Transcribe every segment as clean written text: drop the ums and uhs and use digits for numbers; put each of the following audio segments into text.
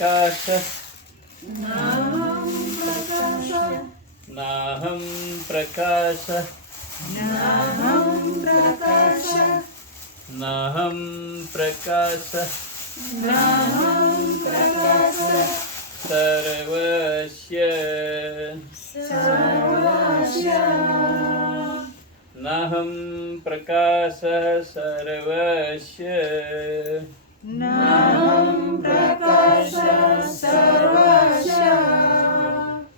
prakasa. Naham prakasa. Naham prakasa. Naham prakasa. Naham prakasa. Naham prakasa. Sarvasya. Sarvasya. Naham prakasa sarvasya. Naham prakasa sarvasya.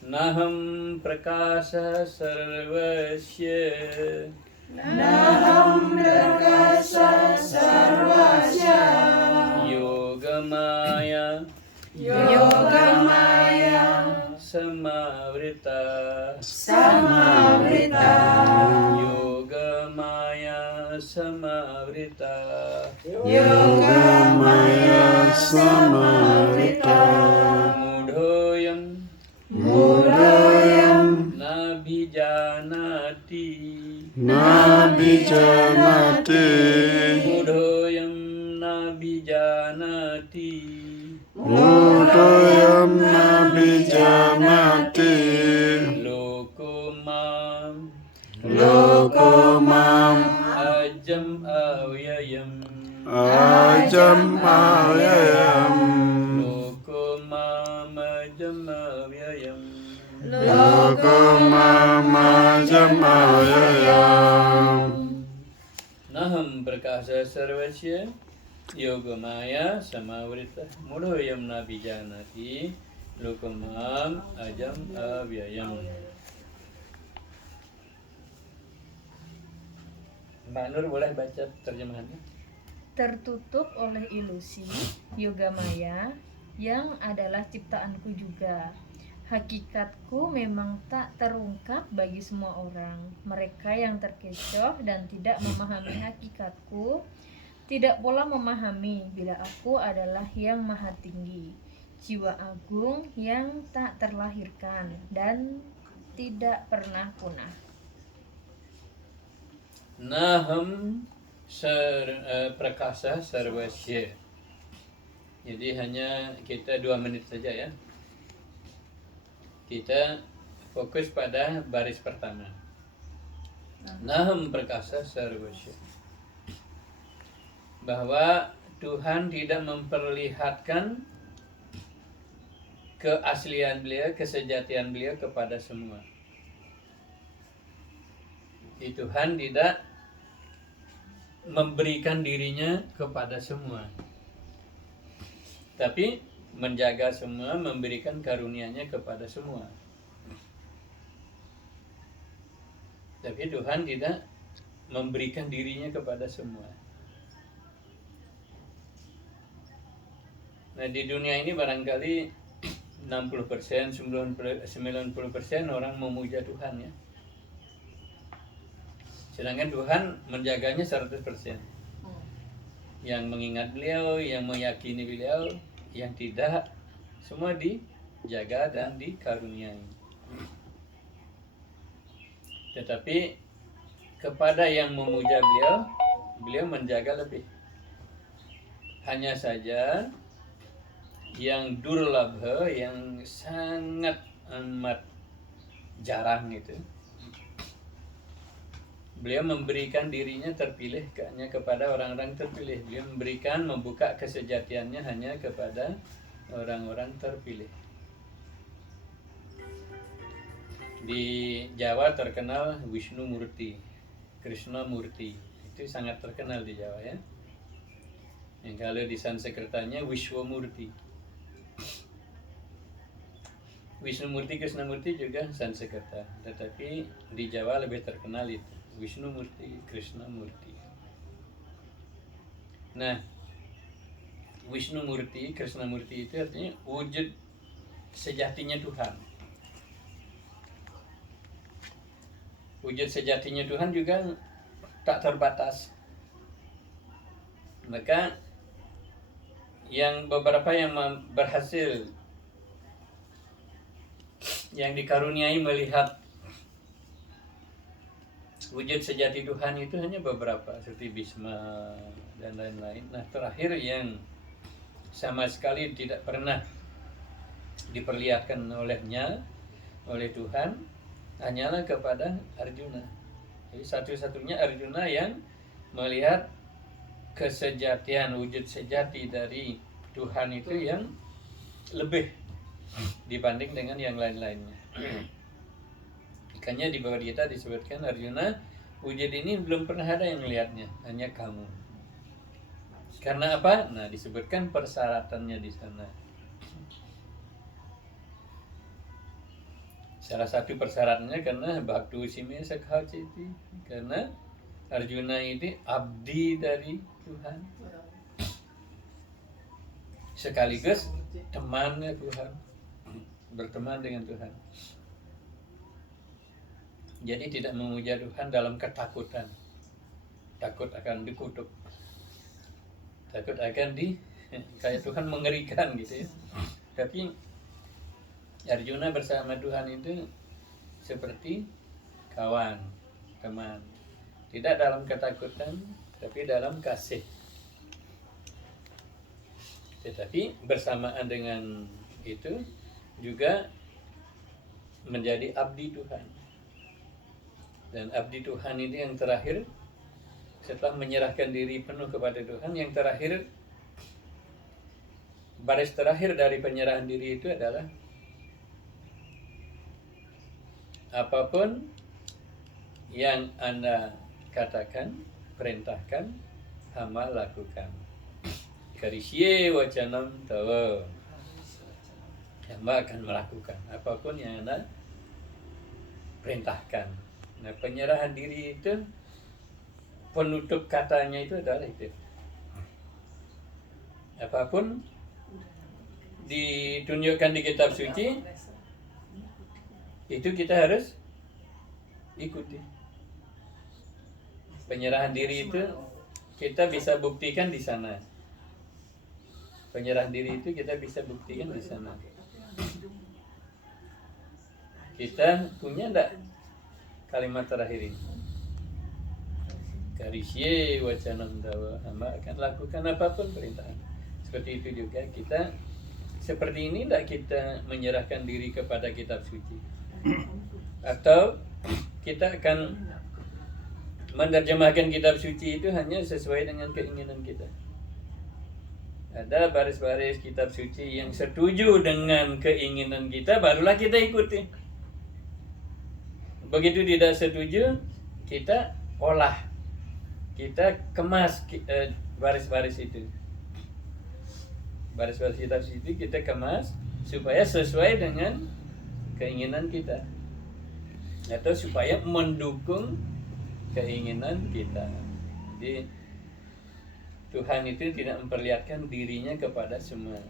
Naham prakasa sarvasya. Naham prakasa sarvasya. Yogamaya. Yogamaya. Samavrita. Samavrita. Yogamaya samavrita. Yogamaya samavrita. Mudhoyam. Mudayam. Nabhijanati. Nabhijanati. Mudhoyam nabhijanati. Mudayam nabhijanati. Lokomam. Lokomam. Ajam avyayam. Ajam avyayam. Lokomam ajam avyayam. Lokomam ajam avyayam. Naham prakasa sarvasya. Yogamaya samavrita. Mudhoyam nabhijanati. Lokomam ajam avyayam. Mbak Nur boleh baca terjemahannya? Tertutup oleh ilusi, Yogamaya, yang adalah ciptaanku juga. Hakikatku memang tak terungkap bagi semua orang. Mereka yang terkecoh dan tidak memahami hakikatku, tidak pula memahami bila aku adalah yang maha tinggi, jiwa agung yang tak terlahirkan dan tidak pernah punah. Naham prakasa sarvasya. Jadi hanya kita 2 menit saja ya. Kita fokus pada baris pertama. Naham prakasa sarvasya. Bahwa Tuhan tidak memperlihatkan keaslian beliau, kesejatian beliau kepada semua. Jadi Tuhan tidak memberikan dirinya kepada semua, tapi menjaga semua, memberikan karunia-Nya kepada semua. Tapi Tuhan tidak memberikan dirinya kepada semua. Nah, di dunia ini barangkali 60%, 90% orang memuja Tuhan ya. Sedangkan Tuhan menjaganya 100%. Yang mengingat beliau, yang meyakini beliau, yang tidak, semua dijaga dan dikaruniai. Tetapi kepada yang memuja beliau, beliau menjaga lebih. Hanya saja yang durlabha, yang sangat amat jarang itu, beliau memberikan dirinya terpilih hanya kepada orang-orang terpilih. Beliau memberikan, membuka kesejatiannya hanya kepada orang-orang terpilih. Di Jawa terkenal Wisnu Murti, Krishna Murti. Itu sangat terkenal di Jawa ya. Yang kalau di Sanskertanya Wiswamurti. Wisnu Murti, Krishna Murti juga Sanskerta, tetapi di Jawa lebih terkenal itu Wisnu Murti, Krishna Murti. Nah, Wisnu Murti, Krishna Murti itu artinya wujud sejatinya Tuhan. Wujud sejatinya Tuhan juga tak terbatas. Maka yang beberapa yang berhasil, yang dikaruniai melihat wujud sejati Tuhan itu hanya beberapa, seperti Bhisma dan lain-lain. Nah, terakhir yang sama sekali tidak pernah diperlihatkan oleh Tuhan hanyalah kepada Arjuna. Jadi satu-satunya Arjuna yang melihat kesejatian, wujud sejati dari Tuhan itu yang lebih dibanding dengan yang lain-lainnya. Makanya di bawah kita disebutkan Arjuna, wujud ini belum pernah ada yang melihatnya, hanya kamu. Karena apa? Nah, disebutkan persyaratannya di sana. Salah satu persyaratannya karena Bhaktu Sime Sakhaciti, karena Arjuna ini abdi dari Tuhan, sekaligus temannya Tuhan, berteman dengan Tuhan. Jadi tidak memuja Tuhan dalam ketakutan, takut akan dikutuk, takut akan kayak Tuhan mengerikan gitu ya. Tapi Arjuna bersama Tuhan itu seperti kawan, teman. Tidak dalam ketakutan, tapi dalam kasih. Tetapi bersamaan dengan itu juga menjadi abdi Tuhan. Dan abdi Tuhan ini yang terakhir, setelah menyerahkan diri penuh kepada Tuhan, yang terakhir, baris terakhir dari penyerahan diri itu adalah apapun yang Anda katakan, perintahkan, hamba lakukan. Karisye wacanam tava. Hamba akan melakukan apapun yang Anda perintahkan. Nah, penyerahan diri itu, penutup katanya itu adalah itu. Apapun ditunjukkan di kitab suci, itu kita harus ikuti. Penyerahan diri itu kita bisa buktikan di sana. Penyerahan diri itu kita bisa buktikan di sana. Kita punya enggak kalimat terakhir ini? Karisye wacanam dawa, hamba akan lakukan apapun perintah. Seperti itu juga kita, seperti ini enggak kita menyerahkan diri kepada kitab suci? Atau kita akan menerjemahkan kitab suci itu hanya sesuai dengan keinginan kita? Ada baris-baris kitab suci yang setuju dengan keinginan kita, barulah kita ikuti. Begitu tidak setuju, kita olah, kita kemas baris-baris itu. Baris-baris kitab suci kita kemas supaya sesuai dengan keinginan kita, atau supaya mendukung keinginan kita. Jadi Tuhan itu tidak memperlihatkan dirinya kepada semua.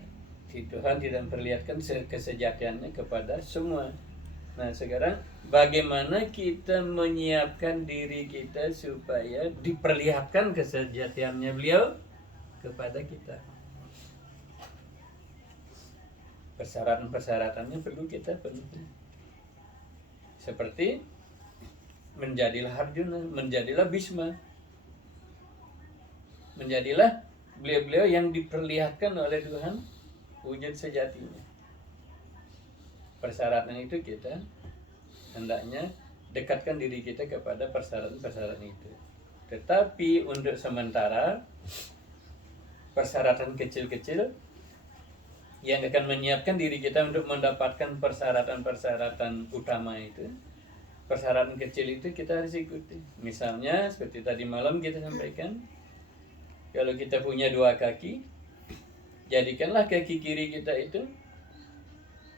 Tuhan tidak memperlihatkan kesejatiannya kepada semua. Nah, sekarang bagaimana kita menyiapkan diri kita supaya diperlihatkan kesejatiannya beliau kepada kita? Persyaratan-persyaratannya perlu kita penuhi. Seperti menjadilah Arjuna, menjadilah Bhisma, menjadilah beliau-beliau yang diperlihatkan oleh Tuhan wujud sejatinya. Persyaratan itu kita hendaknya dekatkan diri kita kepada persyaratan-persyaratan itu. Tetapi untuk sementara, persyaratan kecil-kecil yang akan menyiapkan diri kita untuk mendapatkan persyaratan-persyaratan utama itu, persyaratan kecil itu kita harus ikuti. Misalnya seperti tadi malam kita sampaikan, kalau kita punya 2 kaki, jadikanlah kaki kiri kita itu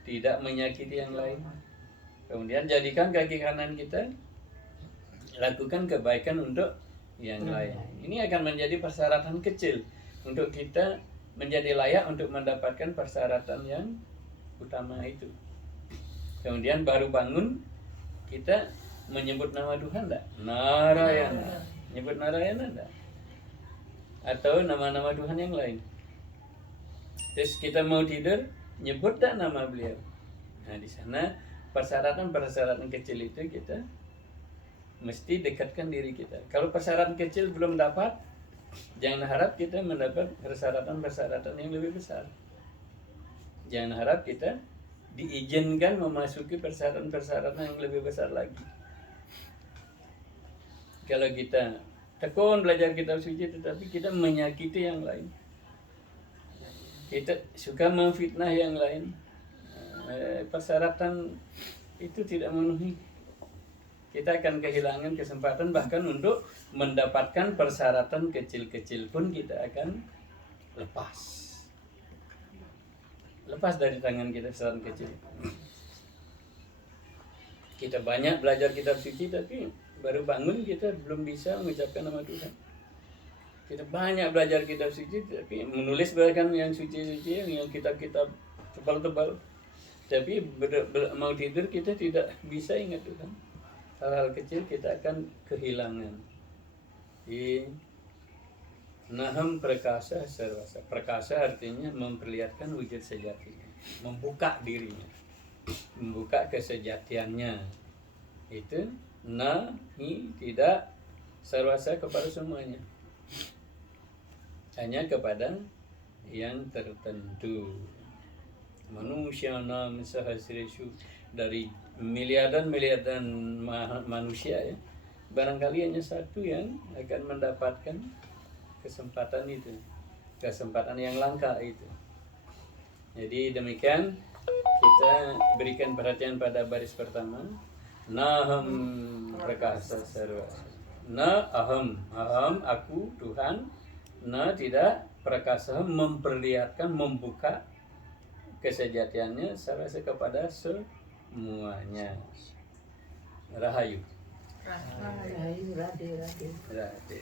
tidak menyakiti yang lain. Kemudian jadikan kaki kanan kita lakukan kebaikan untuk yang lain. Ini akan menjadi persyaratan kecil untuk kita menjadi layak untuk mendapatkan persyaratan yang utama itu. Kemudian baru bangun, kita menyebut nama Tuhan enggak? Narayana. Nyebut Narayana enggak? Atau nama-nama Tuhan yang lain. Terus kita mau tidur, nyebut tak nama beliau? Nah, di sana persyaratan-persyaratan kecil itu kita mesti dekatkan diri kita. Kalau persyaratan kecil belum dapat, jangan harap kita mendapat persyaratan-persyaratan yang lebih besar. Jangan harap kita diizinkan memasuki persyaratan-persyaratan yang lebih besar lagi. Kalau kita tekun belajar kitab suci tetapi kita menyakiti yang lain, kita suka memfitnah yang lain, persyaratan itu tidak memenuhi, kita akan kehilangan kesempatan bahkan untuk mendapatkan persyaratan kecil-kecil pun kita akan lepas dari tangan kita persyaratan kecil. Kita banyak belajar kitab suci tapi baru bangun kita belum bisa mengucapkan nama Tuhan. Kita banyak belajar kitab suci tapi menulis bahkan yang suci-suci, yang kitab-kitab tebal-tebal, tapi mau tidur kita tidak bisa ingat Tuhan. Hal-hal kecil kita akan kehilangan. Naham prakasa sarwasa. Prakasa artinya memperlihatkan wujud sejatinya, membuka dirinya, membuka kesejatiannya. Itu nahi, tidak, sarwasa kepada semuanya, hanya kepada yang tertentu. Manusia nam sahasresu, dari miliaran manusia ya, barangkali hanya satu yang akan mendapatkan kesempatan itu, kesempatan yang langka itu. Jadi demikian kita berikan perhatian pada baris pertama. Naham prakasa sarva. Na aham, aku Tuhan. Na tidak, prakasa memperlihatkan, membuka kesejatiannya sarasa kepada semuanya. Rahayu. Rahayu, Rade. Rade.